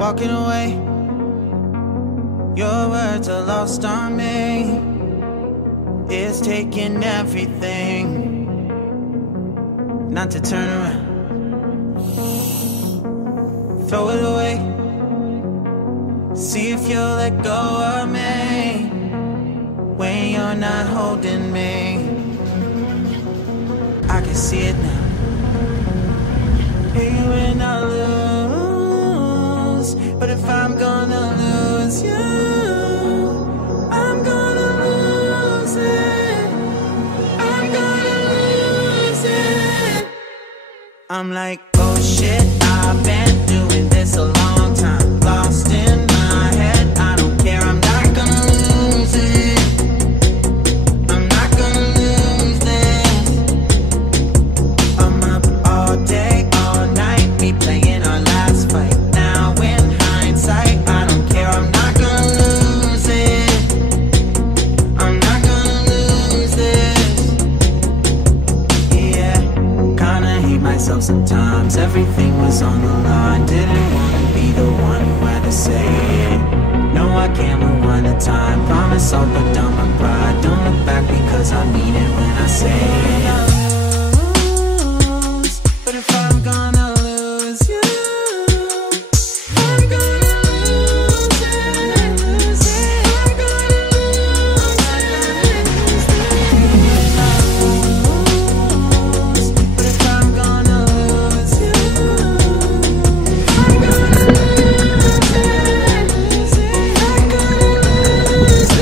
walking away. Your words are lost on me. It's taking everything not to turn around. Throw it away. See if you'll let go of me when you're not holding me. I can see it now. Maybe when I lose, but if I'm gonna lose you, I'm gonna lose it. I'm gonna lose it. I'm like, oh shit, I've been doing this a long time. Lost in my head, I don't care, I'm not gonna lose it. I'm not gonna lose this. I'm up all day, all night, replaying our last fight. Now in hindsight, I don't care, I'm not gonna lose it. I'm not gonna lose this. Yeah, kinda hate myself sometimes. Everything was on the line. Didn't wanna be the one who had to say it. No, I can't rewind the time. Promise I'll put down my pride. Don't look back because I mean it when I say it. But if I'm gonna lose you, I'm gonna lose it. I'm gonna lose it. But if I'm gonna lose you, I'm gonna lose it. I'm gonna lose it.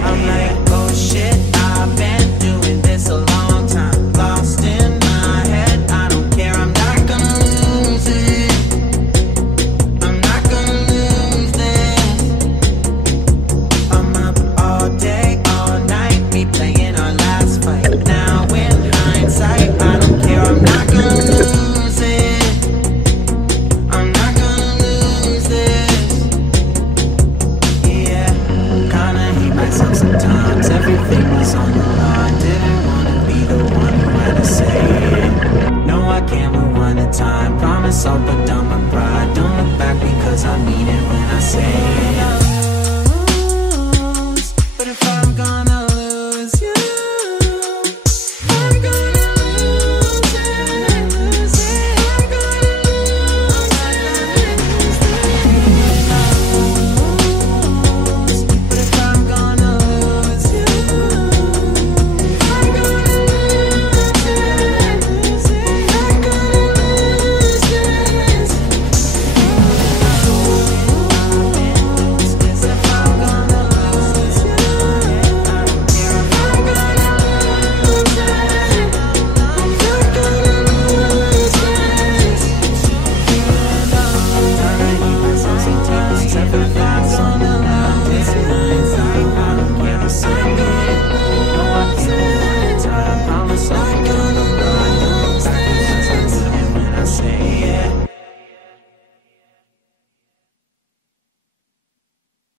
I'm like, oh shit, I've been doing this a long time. Lost in my head, I don't care, I'm not gonna lose it. I'm not gonna lose this. I'm up all day, all night, replaying our last fight. Now in hindsight, I don't care, I'm not gonna lose it. I'm not gonna lose this. Yeah, kinda hate myself sometimes. Everything was on the line. Didn't wanna be the one who had to say it. No, I can't rewind the time. Promise I'll put down my pride. Don't look back because I mean it when I say it.